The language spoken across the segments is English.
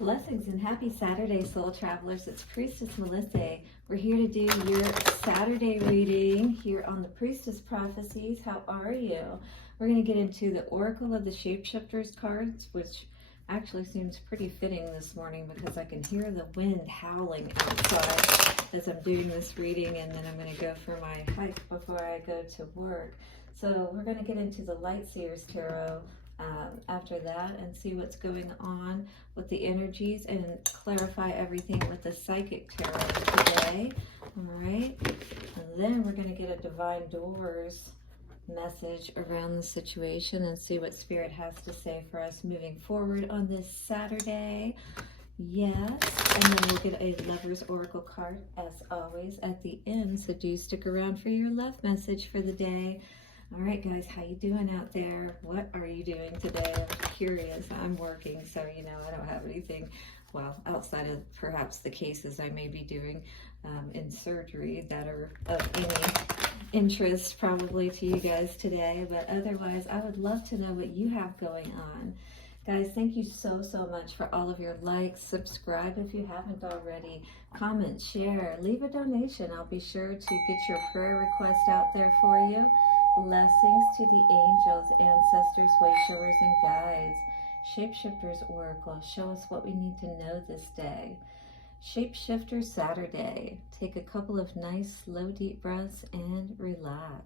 Blessings and happy Saturday, soul travelers. It's Priestess Melissae. We're here to do your Saturday reading here on the Priestess Prophecies. How are you? We're going to get into the Oracle of the ShapeShifters cards, which actually seems pretty fitting this morning because I can hear the wind howling outside as I'm doing this reading, and then I'm going to go for my hike before I go to work. So we're going to get into the Light Seers Tarot after that and see what's going on with the energies and clarify everything with the Psychic Tarot today. All right, and then we're going to get a Divine Doors message around the situation and see what Spirit has to say for us moving forward on this Saturday. Yes, and then we'll get a Lover's Oracle card as always at the end, so do stick around for your love message for the day. All right, guys, how you doing out there? What are you doing today? I'm curious. I'm working, so I don't have anything, well, outside of perhaps the cases I may be doing in surgery that are of any interest probably to you guys today. But otherwise, I would love to know what you have going on. Guys, thank you so much for all of your likes. Subscribe if you haven't already. Comment, share, leave a donation. I'll be sure to get your prayer request out there for you. Blessings to the angels, ancestors, wayshowers, and guides. ShapeShifters Oracle, show us what we need to know this day. ShapeShifters Saturday. Take a couple of nice, slow, deep breaths and relax.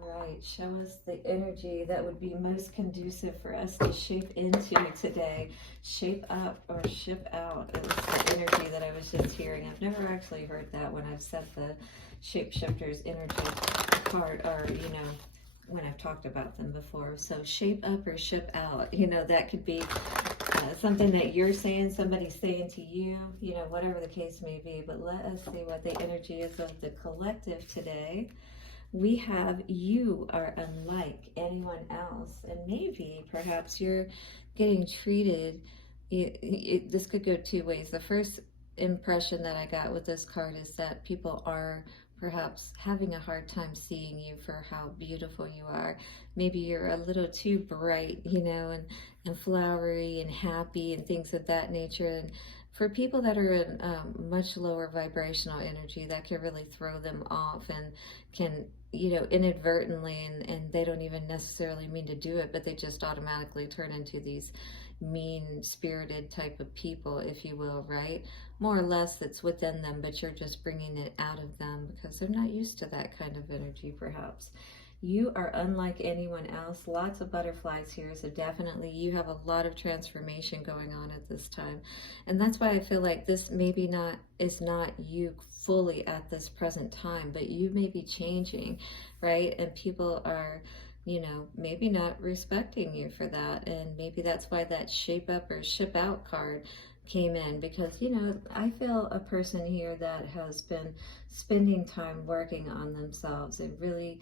All right, show us the energy that would be most conducive for us to shape into today. Shape up or ship out is the energy that I was just hearing. I've never actually heard that when I've said the ShapeShifters energy card, or when I've talked about them before. So shape up or ship out, that could be something that you're saying, somebody's saying to you, whatever the case may be. But let us see what the energy is of the collective today. We have, you are unlike anyone else, and maybe perhaps you're getting treated. This could go two ways. The first impression that I got with this card is that people are perhaps having a hard time seeing you for how beautiful you are. Maybe you're a little too bright, and flowery and happy and things of that nature. And for people that are in much lower vibrational energy, that can really throw them off and can, inadvertently, and they don't even necessarily mean to do it, but they just automatically turn into these mean-spirited type of people, if you will, right? More or less that's within them, but you're just bringing it out of them because they're not used to that kind of energy, perhaps. You are unlike anyone else. Lots of butterflies here, so definitely you have a lot of transformation going on at this time. And that's why I feel like this maybe is not you fully at this present time, but you may be changing, right? And people are, maybe not respecting you for that. And maybe that's why that shape up or ship out card came in, because I feel a person here that has been spending time working on themselves and really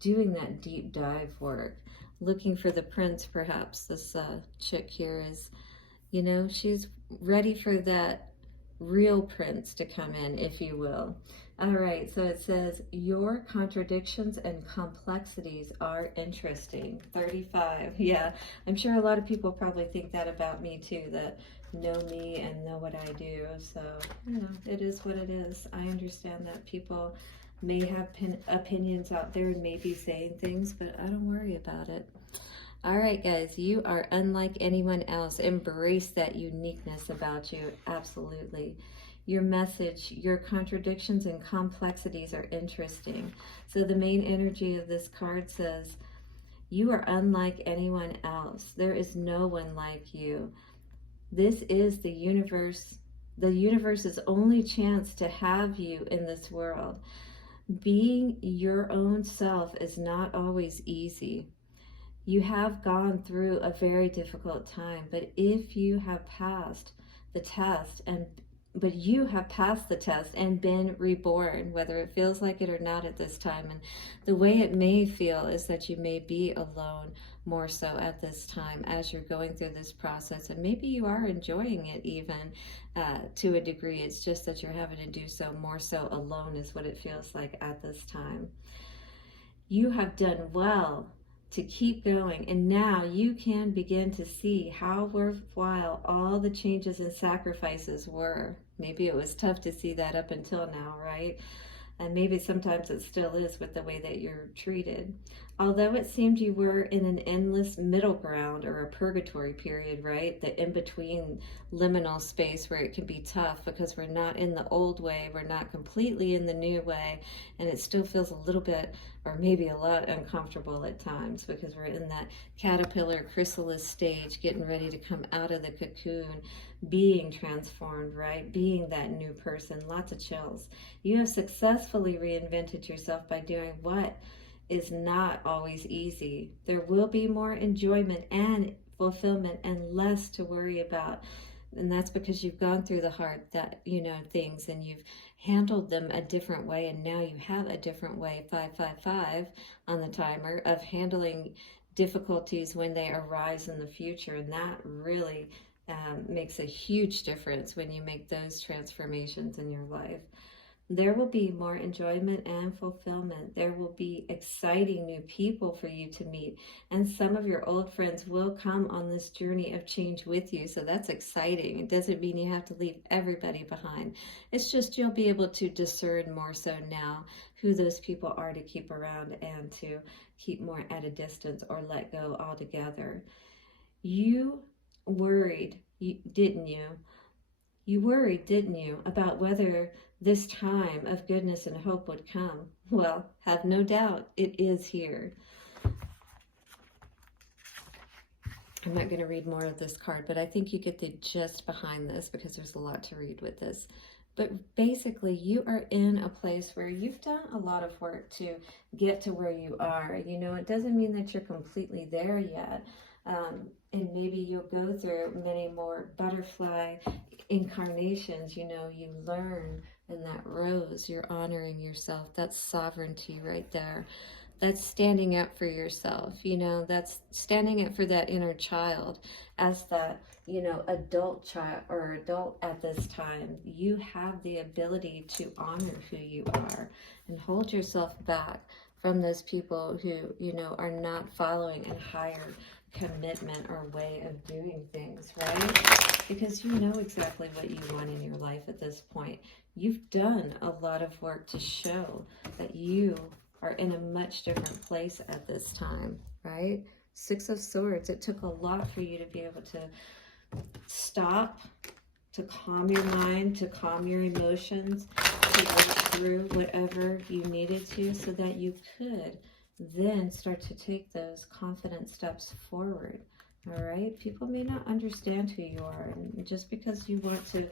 doing that deep dive work, looking for the prince. Perhaps this chick here is, she's ready for that real prince to come in, if you will. All right, so it says, your contradictions and complexities are interesting. 35. Yeah, I'm sure a lot of people probably think that about me too, that know me and know what I do. So, it is what it is. I understand that people may have opinions out there and may be saying things, but I don't worry about it. All right, guys, you are unlike anyone else. Embrace that uniqueness about you. Absolutely. Your message, your contradictions and complexities are interesting. So the main energy of this card says, you are unlike anyone else. There is no one like you. This is the universe's only chance to have you in this world. Being your own self is not always easy. You have gone through a very difficult time, but if you have passed the test and been reborn, whether it feels like it or not at this time, and the way it may feel is that you may be alone more so at this time as you're going through this process, and maybe you are enjoying it even to a degree. It's just that you're having to do so more so alone is what it feels like at this time. You have done well to keep going. And now you can begin to see how worthwhile all the changes and sacrifices were. Maybe it was tough to see that up until now, right? And maybe sometimes it still is with the way that you're treated. Although it seemed you were in an endless middle ground or a purgatory period, right? The in-between liminal space where it can be tough because we're not in the old way, we're not completely in the new way, and it still feels a little bit or maybe a lot uncomfortable at times because we're in that caterpillar chrysalis stage, getting ready to come out of the cocoon, being transformed, right? Being that new person. Lots of chills. You have successfully reinvented yourself by doing what is not always easy. There will be more enjoyment and fulfillment and less to worry about. And that's because you've gone through the hard things, and you've handled them a different way, and now you have a different way, 555 on the timer, of handling difficulties when they arise in the future. And that really makes a huge difference when you make those transformations in your life. There will be more enjoyment and fulfillment. There will be exciting new people for you to meet. And some of your old friends will come on this journey of change with you. So that's exciting. It doesn't mean you have to leave everybody behind. It's just you'll be able to discern more so now who those people are to keep around and to keep more at a distance or let go altogether. You worried, didn't you? You worried, didn't you, about whether this time of goodness and hope would come? Well, have no doubt, it is here. I'm not going to read more of this card, but I think you get the gist behind this because there's a lot to read with this. But basically, you are in a place where you've done a lot of work to get to where you are. You know, it doesn't mean that you're completely there yet. And maybe you'll go through many more butterfly incarnations. You know, you learn in that rose, you're honoring yourself. That's sovereignty right there. That's standing up for yourself. You know, that's standing up for that inner child as that, you know, adult child or adult at this time. You have the ability to honor who you are and hold yourself back from those people who, you know, are not following a higher commitment or way of doing things, right? Because you know exactly what you want in your life at this point. You've done a lot of work to show that you are in a much different place at this time, right? Six of Swords. It took a lot for you to be able to stop, to calm your mind, to calm your emotions, to work through whatever you needed to so that you could then start to take those confident steps forward. All right, people may not understand who you are, and just because you want to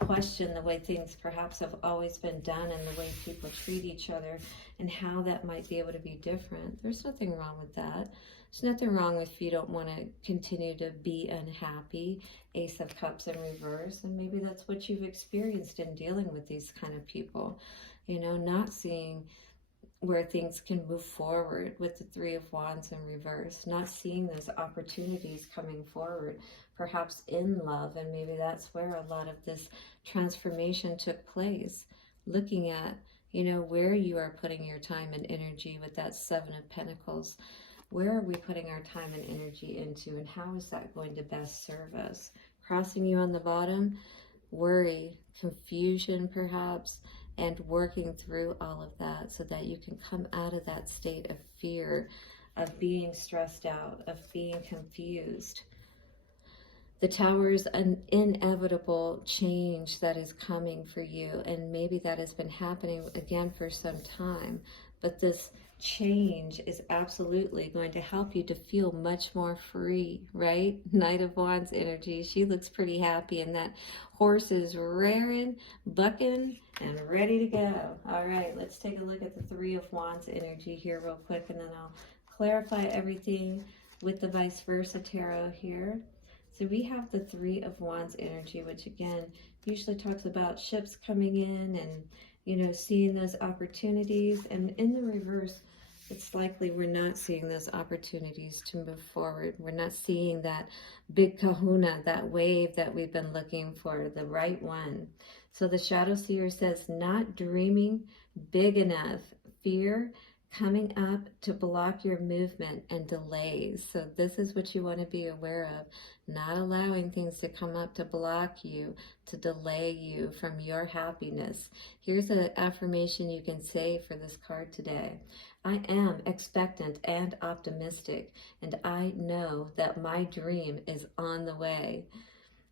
question the way things perhaps have always been done and the way people treat each other and how that might be able to be different, there's nothing wrong with that. There's nothing wrong if you don't want to continue to be unhappy. Ace of Cups in reverse, and maybe that's what you've experienced in dealing with these kind of people, you know, not seeing where things can move forward with the Three of Wands in reverse, not seeing those opportunities coming forward, perhaps in love, and maybe that's where a lot of this transformation took place. Looking at, you know, where you are putting your time and energy with that Seven of Pentacles. Where are we putting our time and energy into, and how is that going to best serve us? Crossing you on the bottom, worry, confusion perhaps, and working through all of that so that you can come out of that state of fear, of being stressed out, of being confused. The Tower is an inevitable change that is coming for you, and maybe that has been happening again for some time, but this change is absolutely going to help you to feel much more free, right? Knight of Wands energy. She looks pretty happy, and that horse is rearing, bucking, and ready to go. All right, let's take a look at the Three of Wands energy here real quick, and then I'll clarify everything with the vice versa tarot here. So we have the Three of Wands energy, which again usually talks about ships coming in and, you know, seeing those opportunities. And in the reverse, it's likely we're not seeing those opportunities to move forward. We're not seeing that big kahuna, that wave that we've been looking for, the right one. So the Shadow Seer says, not dreaming big enough. Fear coming up to block your movement and delays. So this is what you want to be aware of, not allowing things to come up to block you, to delay you from your happiness. Here's an affirmation you can say for this card today. I am expectant and optimistic, and I know that my dream is on the way.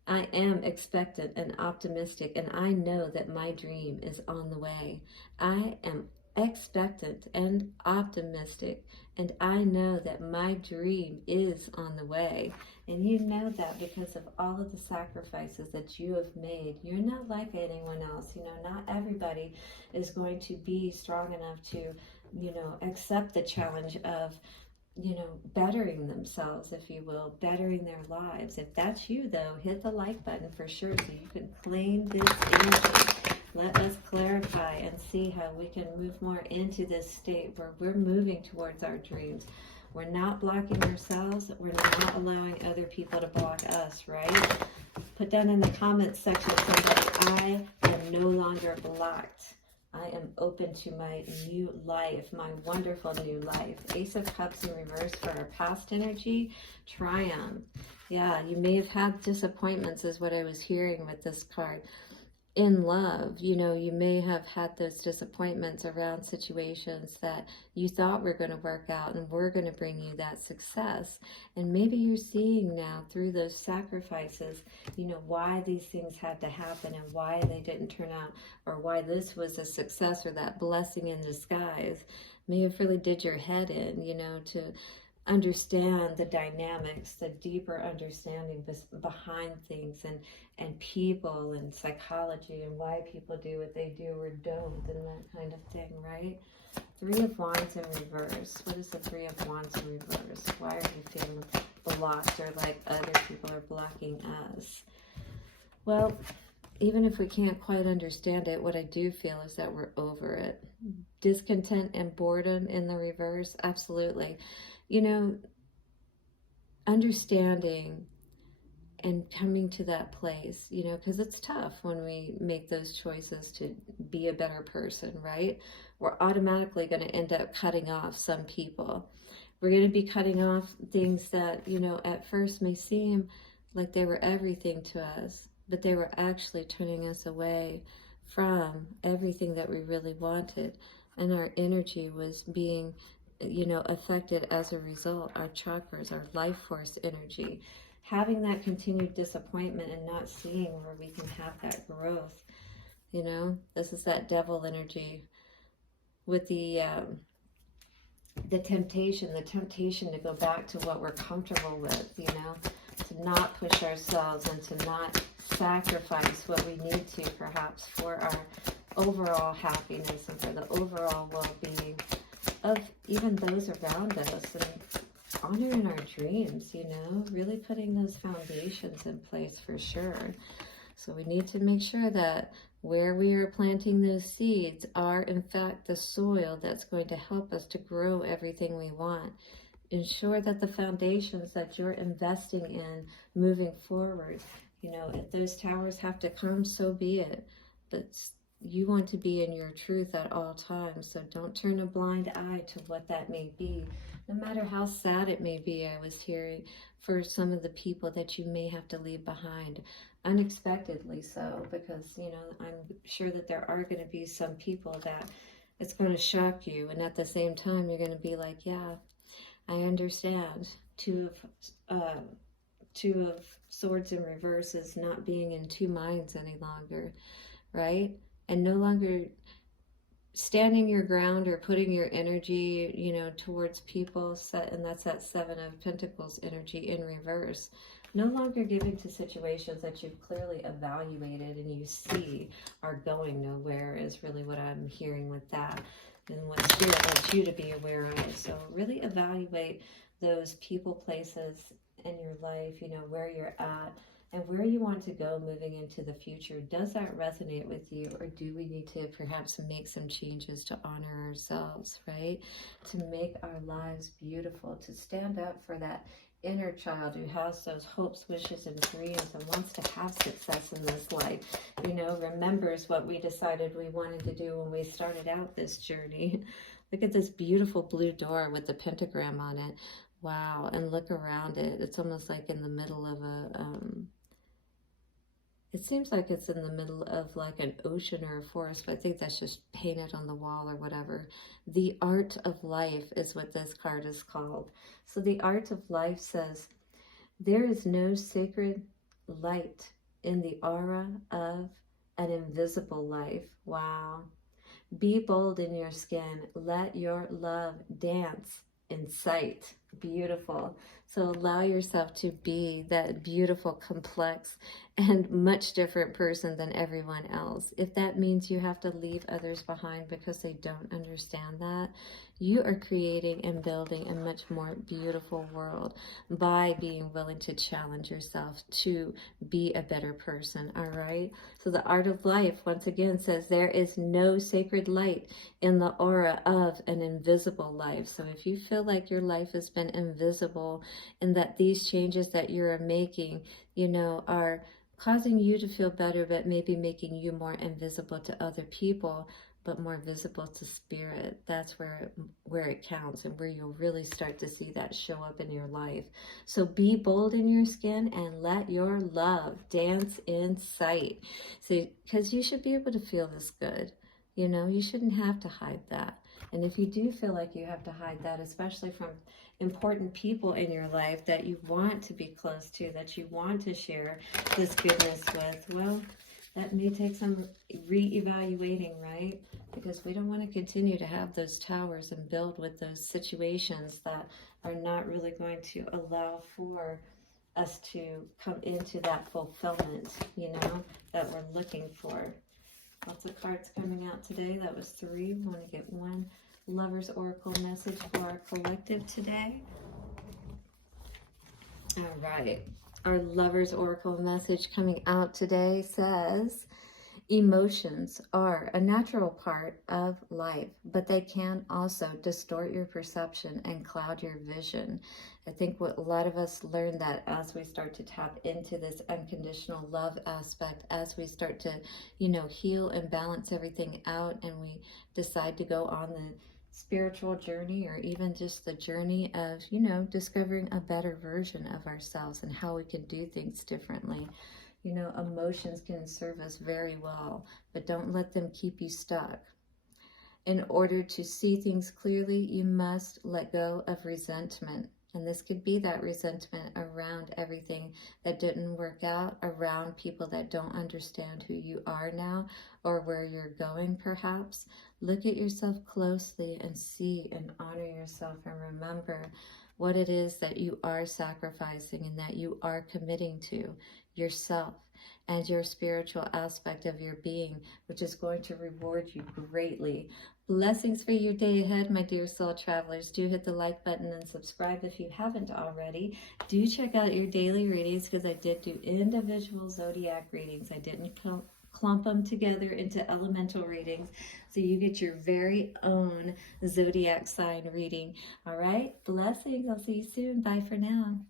I am expectant and optimistic, and I know that my dream is on the way. I am expectant and optimistic, and I know that my dream is on the way. And you know that because of all of the sacrifices that you have made. You're not like anyone else. You know, not everybody is going to be strong enough to, you know, accept the challenge of, you know, bettering themselves, if you will, bettering their lives. If that's you, though, hit the like button for sure so you can claim this energy. Let us clarify and see how we can move more into this state where we're moving towards our dreams. We're not blocking ourselves. We're not allowing other people to block us, right? Put down in the comments section somebody, I am no longer blocked. I am open to my new life, my wonderful new life. Ace of Cups in reverse for our past energy. Triumph. Yeah, you may have had disappointments is what I was hearing with this card. In love, you know, you may have had those disappointments around situations that you thought were going to work out and were going to bring you that success. And maybe you're seeing now through those sacrifices, you know, why these things had to happen and why they didn't turn out, or why this was a success or that blessing in disguise. May have really did your head in, you know, to understand the dynamics, the deeper understanding behind things and people and psychology and why people do what they do or don't and that kind of thing, right? Three of Wands in reverse. What is the Three of Wands in reverse? Why are you feeling blocked or like other people are blocking us? Well, even if we can't quite understand it, what I do feel is that we're over it. Discontent and boredom in the reverse, absolutely. You know, understanding and coming to that place, you know, because it's tough when we make those choices to be a better person, right? We're automatically going to end up cutting off some people. We're going to be cutting off things that, you know, at first may seem like they were everything to us, but they were actually turning us away from everything that we really wanted. And our energy was being, you know, affected as a result. Our chakras, our life force energy, having that continued disappointment and not seeing where we can have that growth. You know, this is that devil energy with the temptation to go back to what we're comfortable with, you know, to not push ourselves and to not sacrifice what we need to perhaps for our overall happiness and for the overall well-being of even those around us, and honoring our dreams, you know, really putting those foundations in place for sure. So we need to make sure that where we are planting those seeds are in fact the soil that's going to help us to grow everything we want. Ensure that the foundations that you're investing in moving forward, you know, if those towers have to come, so be it. But you want to be in your truth at all times, so don't turn a blind eye to what that may be, no matter how sad it may be. I was hearing for some of the people that you may have to leave behind, unexpectedly so, because, you know, I'm sure that there are going to be some people that it's going to shock you, and at the same time you're going to be like, yeah, I understand. Two of Swords in reverse is not being in two minds any longer, right? And no longer standing your ground or putting your energy, you know, towards people, and that's that Seven of Pentacles energy in reverse. No longer giving to situations that you've clearly evaluated and you see are going nowhere is really what I'm hearing with that, and what Spirit wants you to be aware of. So really evaluate those people, places in your life, you know, where you're at, and where you want to go moving into the future. Does that resonate with you, or do we need to perhaps make some changes to honor ourselves, right? To make our lives beautiful, to stand up for that inner child who has those hopes, wishes, and dreams and wants to have success in this life, you know, remembers what we decided we wanted to do when we started out this journey. Look at this beautiful blue door with the pentagram on it. Wow, and look around it. It's almost like in the middle of a, it seems like it's in the middle of like an ocean or a forest, but I think that's just painted on the wall or whatever. The art of life is what this card is called. So the art of life says, there is no sacred light in the aura of an invisible life. Wow. Be bold in your skin. Let your love dance in sight. Beautiful. So allow yourself to be that beautiful, complex, and much different person than everyone else. If that means you have to leave others behind because they don't understand that, you are creating and building a much more beautiful world by being willing to challenge yourself to be a better person, all right? So the art of life, once again, says there is no sacred light in the aura of an invisible life. So if you feel like your life has been invisible and that these changes that you're making, you know, are causing you to feel better, but maybe making you more invisible to other people, but more visible to spirit, that's where it counts and where you'll really start to see that show up in your life. So be bold in your skin and let your love dance in sight. So, because you should be able to feel this good. You know, you shouldn't have to hide that. And if you do feel like you have to hide that, especially from important people in your life that you want to be close to, that you want to share this goodness with, well, that may take some re-evaluating, right? Because we don't want to continue to have those towers and build with those situations that are not really going to allow for us to come into that fulfillment, you know, that we're looking for. Lots of cards coming out today. That was 3. We want to get one Lover's Oracle message for our collective today. All right. Our Lover's Oracle message coming out today says, emotions are a natural part of life, but they can also distort your perception and cloud your vision. I think what a lot of us learn that as we start to tap into this unconditional love aspect, as we start to, you know, heal and balance everything out, and we decide to go on the spiritual journey, or even just the journey of, you know, discovering a better version of ourselves and how we can do things differently. You know, emotions can serve us very well, but don't let them keep you stuck. In order to see things clearly, you must let go of resentment. And this could be that resentment around everything that didn't work out, around people that don't understand who you are now or where you're going perhaps. Look at yourself closely and see and honor yourself, and remember what it is that you are sacrificing and that you are committing to yourself and your spiritual aspect of your being, which is going to reward you greatly. Blessings for your day ahead, my dear soul travelers. Do hit the like button and subscribe if you haven't already. Do check out your daily readings, because I did do individual zodiac readings. I didn't clump them together into elemental readings, so you get your very own zodiac sign reading. All right, blessings. I'll see you soon. Bye for now.